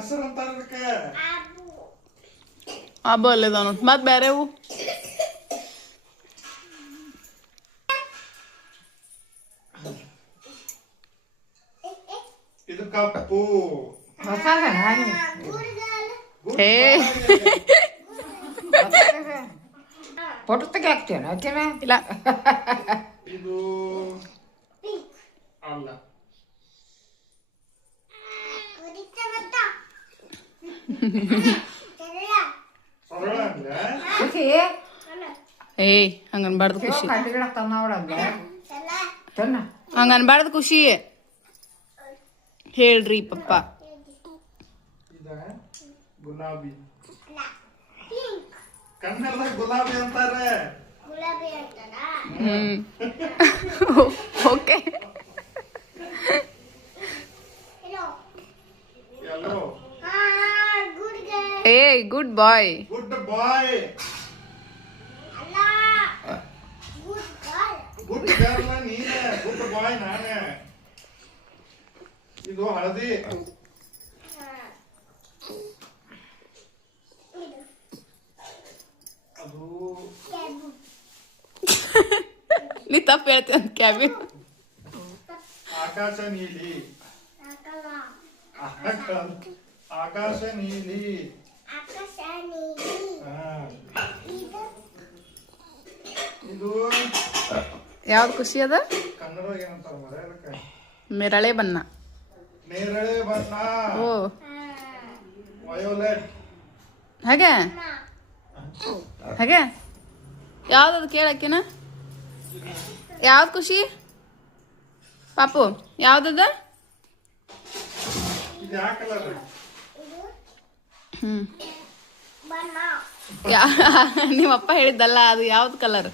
ಹೆಸರು ಅಂತಾರ ಅದಕ್ಕೆ ಹಬ್ಬ ಅಲ್ಲಿದಾನು ಮತ್ ಬೇರೆವು ಇದು ಕಪ್ಪು ಏ ಫೋಟೋ ತೆಗಿಯಾಕ್ತೇನೆ ಓಕೆನಾ ಇಲ್ಲ ಇದು ಅಲ್ಲ ಸರಳ ಅಂದ್ರೆ ಖುಷಿ ಏಯ್ ಹಂಗ ಅನ್ಬಾರ್ದು ಖುಷಿ ಕಟ್ಟಿಗಿಡ ತಂದವಳಲ್ಲ ಚೆನ್ನ ಹಂಗ ಅನ್ಬಾರ್ದು ಖುಷಿ ಹೇಳ್ರಿ ಪಪ್ಪ ಇದ ಗುಲಾಬಿ ಕನ್ನಡದಾಗ ಗುಲಾಬಿ ಅಂತಾರೆ ಓಕೆ ಎಲ್ಲೋ ಏಯ್ good boy good boy good girl ನೀನೆ ಗುಡ್ ಬಾಯ್ ನಾನೇ ಇದು ಹಳದಿ ಅದು ನೀ ತಪ್ಪು ಹೇಳ್ತೀನಿ ಕ್ಯಾಬಿನ್ ಆಕಾಶ ನೀಲಿ ಆಕಾಶ ನೀಲಿ ಹಾ. ಇದು ಯಾವ್ದು ಖುಷಿ ಅದ ಕನ್ನಡದಾಗ ಏನಂತಾರ ಮರ ಅದಕ್ಕೆ ಮಿರಳೆ ಬಣ್ಣ ನೇರಳೆ ಬಣ್ಣ ಓ ವಯೋಲೆಟ್ ಹಾಗೆ ಹಾಗೆ ಯಾವ್ದದು ಕೇಳಕ್ಕಿನ ಯಾವ್ದು ಖುಷಿ ಪಾಪು ಯಾವ್ದದ ಇದು ಯಾವ ಕಲರ್ ಹ್ಮ್ ನಿಮ್ಮಪ್ಪ ಹೇಳಿದ್ದಲ್ಲ ಅದು ಯಾವ್ದು ಕಲರ್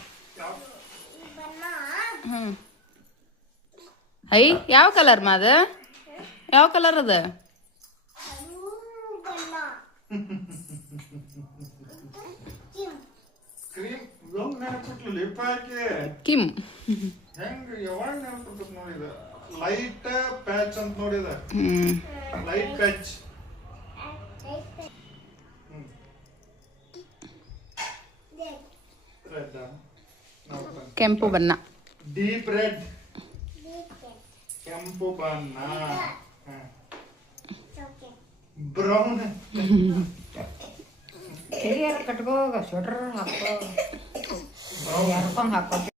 ಹ್ಮ್ ಐ ಯಾವ ಕಲರ್ ಮಾದ ಯಾವ ಕಲರ್ ಅದ ಕ್ರೀಮ್ ಲೋಂಗ್ ನೆನಪಿಟ್ಲು ಲಿಪ್ ಹಾಕಿ ಕಿಮ್ ಹೆಂಗ ಯಾವಾಗ ನೆನಪಿರ್ತದ ನೋಡಿದ ಲೈಟ್ ಪ್ಯಾಚ್ ಅಂತ ನೋಡಿದ ಹ್ಮ್ ಲೈಟ್ ಪ್ಯಾಚ್ ರೆಡ್ ಕೆಂಪು ಬಣ್ಣ ಡೀಪ್ ರೆಡ್ ಕೆಂಪು ಬಣ್ಣ ಬ್ರೌನ್ ಕಿರಿಯರ ಕಟ್ಕೋ ಸ್ವೆಟರ್ ಹಾಕೋ ಯಾರ್ಕೊಂಡ್ ಹಾಕೋ